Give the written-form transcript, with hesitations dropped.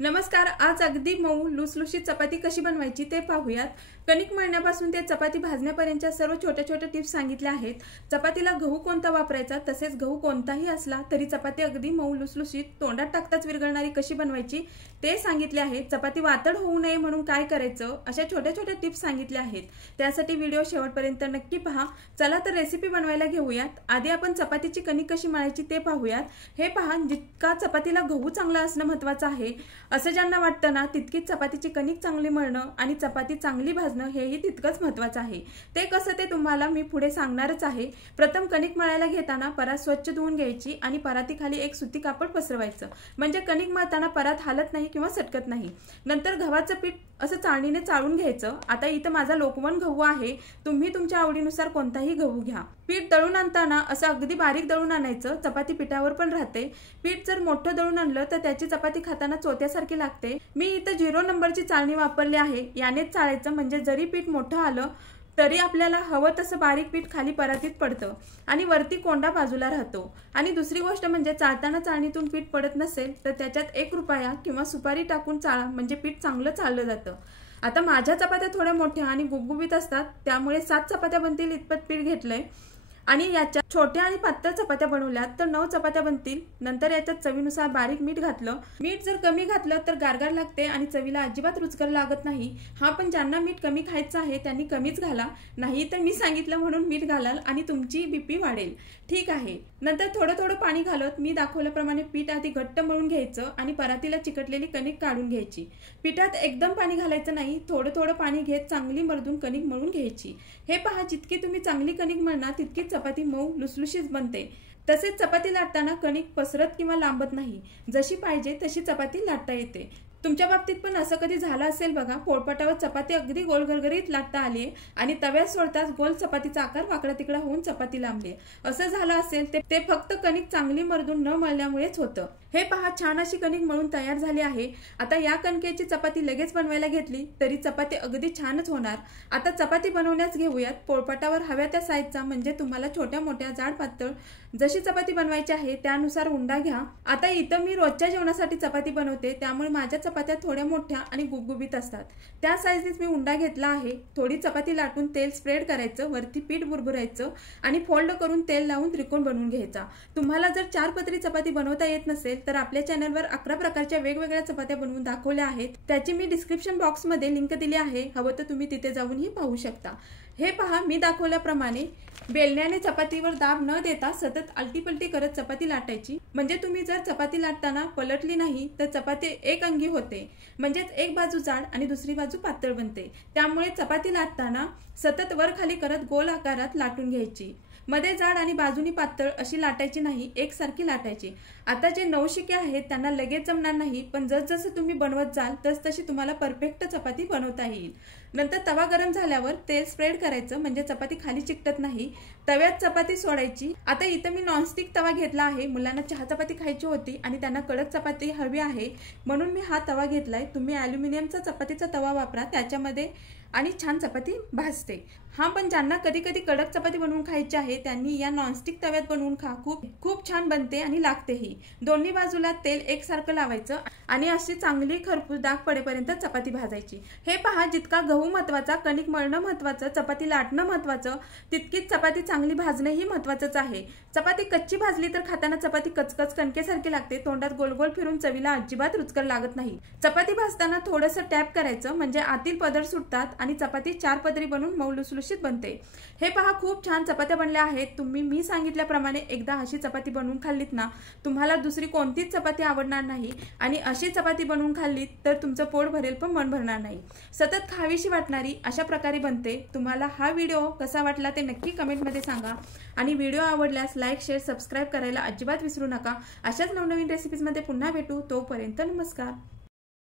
नमस्कार। आज अगदी मऊ लुसलुशीत चपाती कशी बनवायची ते पाहूयात। कणिक मळण्यापासून ते चपाती भाजण्यापर्यंतच्या सर्व छोट्या छोट्या टिप्स सांगितल्या आहेत। चपातीला गहू कोणता वापरायचा तसेच गहू कोणताही असला तरी चपाती अगदी मऊ लुसलुशीत तोंडात टाकताच विरघळणारी कशी बनवायची ते सांगितले आहे। चपाती वातड होऊ नये म्हणून काय करायचं अशा छोट्या छोट्या टिप्स सांगितल्या आहेत। त्यासाठी व्हिडिओ शेवटपर्यंत नक्की पहा। चला तर रेसिपी बनवायला घेऊयात। आधी आपण चपातीची कणिक कशी मळायची ते पाहूयात। हे पहा, जितका चपातीला गहू चांगला असणं महत्त्वाचं आहे असं ज्यांना वाटतं ना, तितकीच चपातीची कणिक चांगली मळणं आणि चपाती चांगली भाजणं हेही तितकंच महत्त्वाचं आहे। ते कसं ते तुम्हाला मी पुढे सांगणारच आहे। प्रथम कणिक मळायला घेताना परात स्वच्छ धुवून घ्यायची आणि परातीखाली एक सुती कापड पसरवायचं, म्हणजे कणिक मळताना परात हालत नाही किंवा सटकत नाही। नंतर गव्हाचं पीठ असं चाळणीने चाळून घ्यायचं। आता इथं माझा लोकवन गहू आहे, तुम्ही तुमच्या आवडीनुसार कोणताही गहू घ्या। पीठ दळून आणताना असं अगदी बारीक दळून आणायचं, चपाती पिठावर पण राहते। पीठ जर मोठं दळून आणलं तर त्याची चपाती खाताना चोत्यासारखी लागते। मी इथं 0 नंबरची चाळणी वापरली आहे, यानेच चाळायचं, म्हणजे जरी पीठ मोठं आलं तरी आपल्याला हवं तसं बारीक पीठ खाली परातीत पडतं आणि वरती कोंडा बाजूला राहतो। आणि दुसरी गोष्ट म्हणजे चाळताना चाळणीतून पीठ पडत नसेल तर त्याच्यात 1 रुपया किंवा सुपारी टाकून चाळा, म्हणजे पीठ चांगलं चाळलं जातं। आता माझ्या चपात्या थोड्या मोठ्या आणि गुबगुबीत असतात, त्यामुळे 7 चपात्या बनतील इतपत पीठ घेतलंय आणि याच्या छोट्या आणि पातळ चपात्या बनवल्यात तर 9 चपात्या बनतील। नंतर याच्यात चवीनुसार बारीक मीठ घातलं। मीठ जर कमी घातलं तर गारगार लागते आणि चवीला अजिबात रुचकर लागत नाही। हा पण ज्यांना मीठ कमी खायचं आहे त्यांनी कमीच घाला, नाही तर मी सांगितलं म्हणून मीठ घालाल आणि तुमची बीपी वाढेल, ठीक आहे। नंतर थोडं थोडं पाणी घालत मी दाखवल्याप्रमाणे पीठ आधी घट्ट मळून घ्यायचं आणि परातीला चिकटलेली कणिक काढून घ्यायची। पिठात एकदम पाणी घालायचं नाही, थोडं थोडं पाणी घेत चांगली मर्दून कणिक मळून घ्यायची। हे पहा, जितकी तुम्ही चांगली कणिक मळणार तितकीच चपाती मऊ लुसलुशीत बनते। तसेच चपाती लाटताना कणिक पसरत किंवा लांबत नाही, जशी पाहिजे तशी चपाती लाटता येते। तुमच्या बाबतीत पण असं कधी झालं असेल बघा, पोळपाटावर चपाती अगदी गोल गरगरीत लाटता आली आणि तव्यात सोडताच गोल चपातीचा आकार वाकडा तिकडा होऊन चपाती लांबली। असं झालं असेल ते फक्त कणिक चांगली मर्दून न मळल्यामुळेच होतं। हे पहा, छान अशी कणिक मळून तयार झाली आहे। आता या कणकेची चपाती लगेच बनवायला घेतली तरी चपाती अगदी छानच होणार। आता चपाती बनवण्यास घेऊयात। पोळपाटावर हव्या त्या साईजचा, म्हणजे तुम्हाला छोट्या मोठ्या जाड पातळ जशी चपाती बनवायची आहे त्यानुसार उंडा घ्या। आता इथं मी रोजच्या जेवणासाठी चपाती बनवते, त्यामुळे माझ्या चपात्या थोड्या मोठ्या आणि गुबगुबीत असतात, त्या साईजनेच मी उंडा घेतला आहे। थोडी चपाती लाटून तेल स्प्रेड करायचं, वरती पीठ बुरबुरायचं आणि फोल्ड करून तेल लावून त्रिकोण बनवून घ्यायचा। तुम्हाला जर 4 पदरी चपाती बनवता येत नसेल तर आपल्या चॅनलवर 11 प्रकारच्या वेगवेगळ्या चपात्या बनवून दाखवल्या आहेत, त्याची मी डिस्क्रिप्शन बॉक्समध्ये लिंक दिली आहे, हवं तर तुम्ही तिथे जाऊनही पाहू शकता। हे पहा, मी दाखवल्याप्रमाणे बेलण्याने चपातीवर दाब न देता सतत आलटीपलटी करत चपाती लाटायची, म्हणजे तुम्ही जर चपाती लाटताना पलटली नाही तर चपाती एक अंगी होते, म्हणजेच एक बाजू जाड आणि दुसरी बाजू पातळ बनते। त्यामुळे चपाती लाटताना सतत वर खाली करत गोल आकारात लाटून घ्यायची, मध्ये जाड आणि बाजूनी पातळ अशी लाटायची नाही, एकसारखी लाटायची। आता जे नवशिके आहेत त्यांना लगेच जमणार नाही, पण जसजसं तुम्ही बनवत जाल तसतशी तुम्हाला परफेक्ट चपाती बनवता येईल। नंतर तवा गरम झाल्यावर तेल स्प्रेड करायचं, म्हणजे चपाती खाली चिकटत नाही। तव्यात चपाती सोडायची। आता इथं मी नॉनस्टिक तवा घेतला आहे, मुलांना चहा चपाती खायची होती आणि त्यांना कडक चपाती हवी आहे म्हणून मी हा तवा घेतलाय। तुम्ही ॲल्युमिनियमचा चपातीचा तवा वापरा, त्याच्यामध्ये आणि छान चपाती भाजते। हा पण ज्यांना कधी कधी कडक चपाती बनवून खायची आहे त्यांनी या नॉनस्टिक तव्यात बनवून खा, खूप छान बनते आणि लागतेही। दोन्ही बाजूला तेल एकसारखं लावायचं आणि अशी चांगली खरपूस डाग पडेपर्यंत चपाती भाजायची। हे पहा, जितका गहू महत्वाचा, कणिक मळणं महत्वाचं, चपाती लाटणं महत्वाचं, तितकीच चपाती चांगली भाजणंही महत्वाचंच आहे। चपाती कच्ची भाजली तर खाताना चपाती कचकच कणकेसारखी लागते, तोंडात गोलगोल फिरून चवीला अजिबात रुचकर लागत नाही। चपाती भाजताना थोडंसं टॅप करायचं, म्हणजे आतील पदर सुटतात आणि चपाती 4 पदरी बनून मऊ लुसलुशीत बनते। हे पहा, खूप छान चपात्या बनल्या आहेत। तुम्ही मी सांगितल्याप्रमाणे एकदा अशी चपाती बनवून खाल्लीत ना, तुम्हाला दुसरी कोणतीच चपाती आवडणार नाही आणि अशी चपाती बनवून खाल्लीत तर तुमचं पोट भरेल पण मन भरणार नाही, सतत खावीशी वाटणारी अशा प्रकारे बनते। तुम्हाला हा व्हिडिओ कसा वाटला ते नक्की कमेंटमध्ये सांगा आणि व्हिडिओ आवडल्यास लाईक, शेअर, सबस्क्राईब करायला अजिबात विसरू नका। अशाच नवनवीन रेसिपीजमध्ये पुन्हा भेटू, तोपर्यंत नमस्कार।